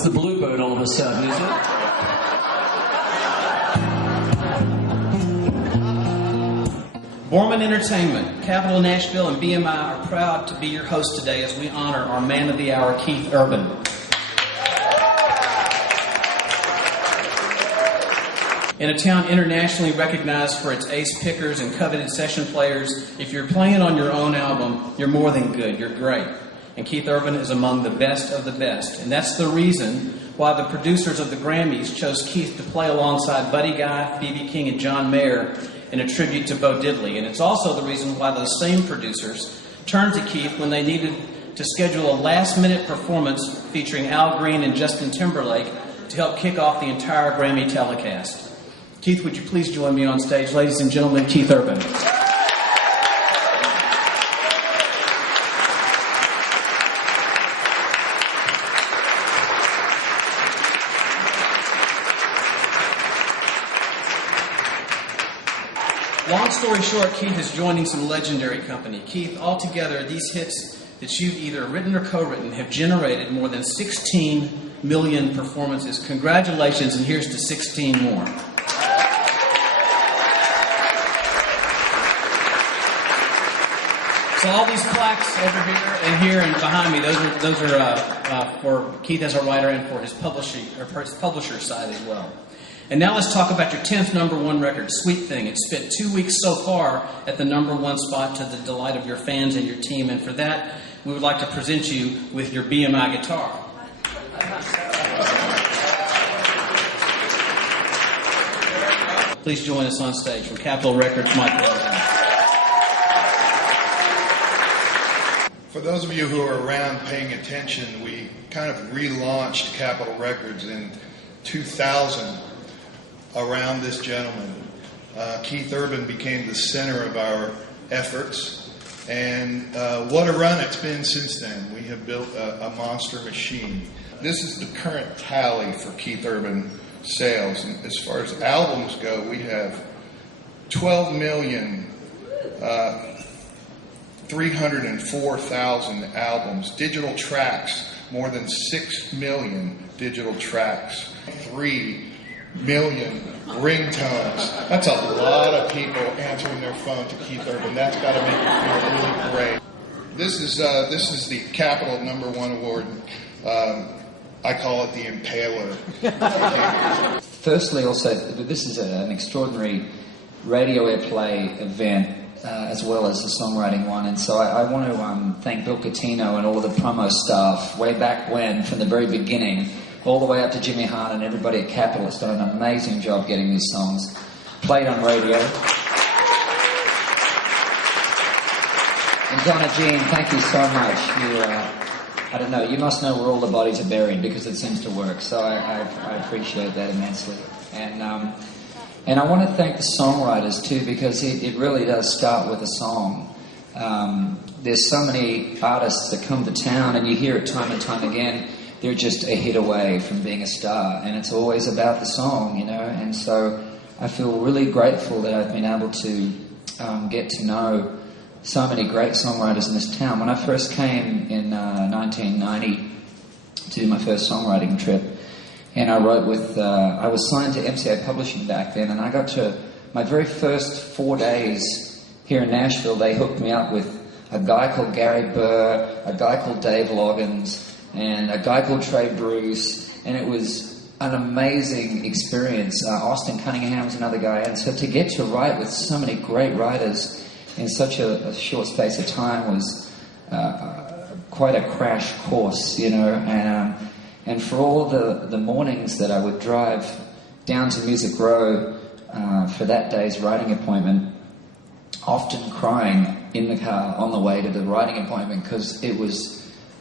it's the Bluebird all of a sudden, is it? Borman Entertainment, Capital Nashville, and BMI are proud to be your host today as we honor our Man of the Hour, Keith Urban. In a town internationally recognized for its ace pickers and coveted session players, if you're playing on your own album, you're more than good, you're great. And Keith Urban is among the best of the best. And that's the reason why the producers of the Grammys chose Keith to play alongside Buddy Guy, B.B. King, and John Mayer in a tribute to Bo Diddley. And it's also the reason why those same producers turned to Keith when they needed to schedule a last-minute performance featuring Al Green and Justin Timberlake to help kick off the entire Grammy telecast. Keith, would you please join me on stage? Ladies and gentlemen, Keith Urban. Long story short, Keith is joining some legendary company. Keith, altogether, these hits that you've either written or co-written have generated more than 16 million performances. Congratulations, and here's to 16 more. So all these plaques over here and behind me, those are for Keith as a writer and for his publisher side as well. And now let's talk about your 10th number one record, Sweet Thing. It's spent 2 weeks so far at the number one spot to the delight of your fans and your team. And for that, we would like to present you with your BMI guitar. Please join us on stage from Capitol Records, Mike Wells. For those of you who are around paying attention, we kind of relaunched Capitol Records in 2000 around this gentleman. Keith Urban became the center of our efforts, and what a run it's been since then. We have built a monster machine. This is the current tally for Keith Urban sales, and as far as albums go, we have 12,304,000 albums. Digital tracks, more than 6 million digital tracks. 3 million ringtones. That's a lot of people answering their phone to Keith Urban. That's got to make you feel really great. This is the Capitol number one award. I call it the Impaler. Firstly, also, this is an extraordinary radio airplay event, as well as a songwriting one. And so I want to thank Bill Catino and all of the promo staff way back when, from the very beginning, all the way up to Jimmy Hart and everybody at Capitol has done an amazing job getting these songs played on radio. And Donna Jean, thank you so much. I don't know, you must know where all the bodies are buried because it seems to work. So I appreciate that immensely. And I want to thank the songwriters too, because it really does start with a song. There's so many artists that come to town, and you hear it time and time again, they're just a hit away from being a star, and it's always about the song, you know. And so I feel really grateful that I've been able to get to know so many great songwriters in this town. When I first came in 1990 to do my first songwriting trip, and I wrote with, I was signed to MCA Publishing back then, and I got to my very first 4 days here in Nashville. They hooked me up with a guy called Gary Burr, a guy called Dave Loggins, and a guy called Trey Bruce, and it was an amazing experience. Austin Cunningham was another guy, and so to get to write with so many great writers in such a short space of time was quite a crash course, you know. And for all the mornings that I would drive down to Music Row for that day's writing appointment, often crying in the car on the way to the writing appointment because it was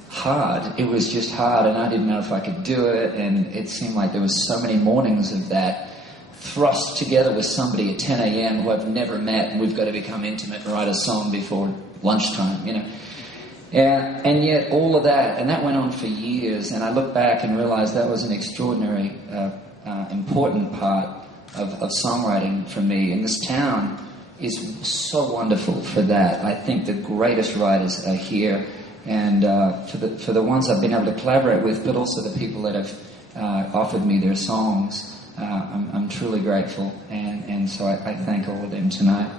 hard. It was just hard, and I didn't know if I could do it, and it seemed like there was so many mornings of that thrust together with somebody at 10 a.m. who I've never met, and we've got to become intimate and write a song before lunchtime, you know. And yet all of that, and that went on for years, and I look back and realize that was an extraordinary, important part of songwriting for me. And this town is so wonderful for that. I think the greatest writers are here, and for the ones I've been able to collaborate with, but also the people that have offered me their songs. I'm truly grateful, and so I thank all of them tonight.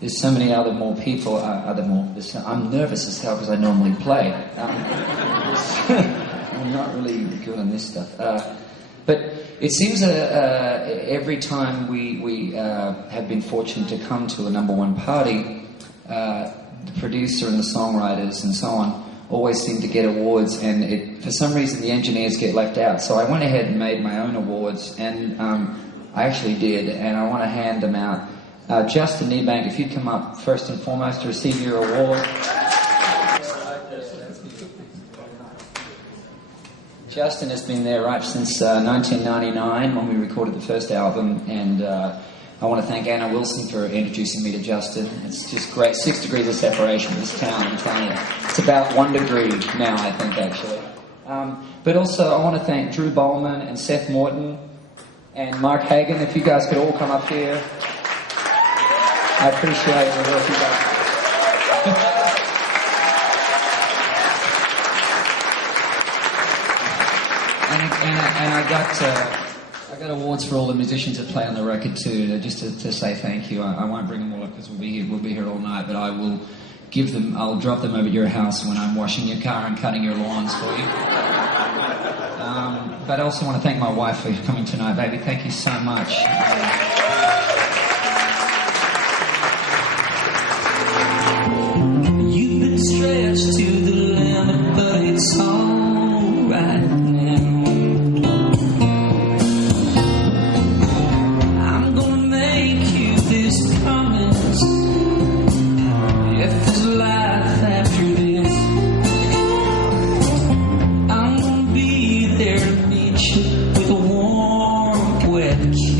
There's so many more people. I'm nervous as hell because I normally play. I'm not really good on this stuff. But it seems every time we have been fortunate to come to a #1 party, the producer and the songwriters and so on always seem to get awards, and for some reason the engineers get left out. So I went ahead and made my own awards, and I actually did, and I want to hand them out. Justin Niebank, if you'd come up first and foremost to receive your award. Justin has been there right since 1999 when we recorded the first album, and I want to thank Anna Wilson for introducing me to Justin. It's just great. 6 degrees of separation in this town, I'm telling you. It's about 1 degree now, I think, actually. But also, I want to thank Drew Bowman and Seth Morton and Mark Hagan. If you guys could all come up here. I appreciate the work you guys do. And I got awards for all the musicians that play on the record too. Just to say thank you. I won't bring them all up because we'll be here all night. But I will give them. I'll drop them over at your house when I'm washing your car and cutting your lawns for you. But I also want to thank my wife for coming tonight, baby. Thank you so much. You've been stretched to the limit, but it's all right now. I'm gonna make you this promise. If there's life after this, I'm gonna be there to meet you with a warm, wet kiss.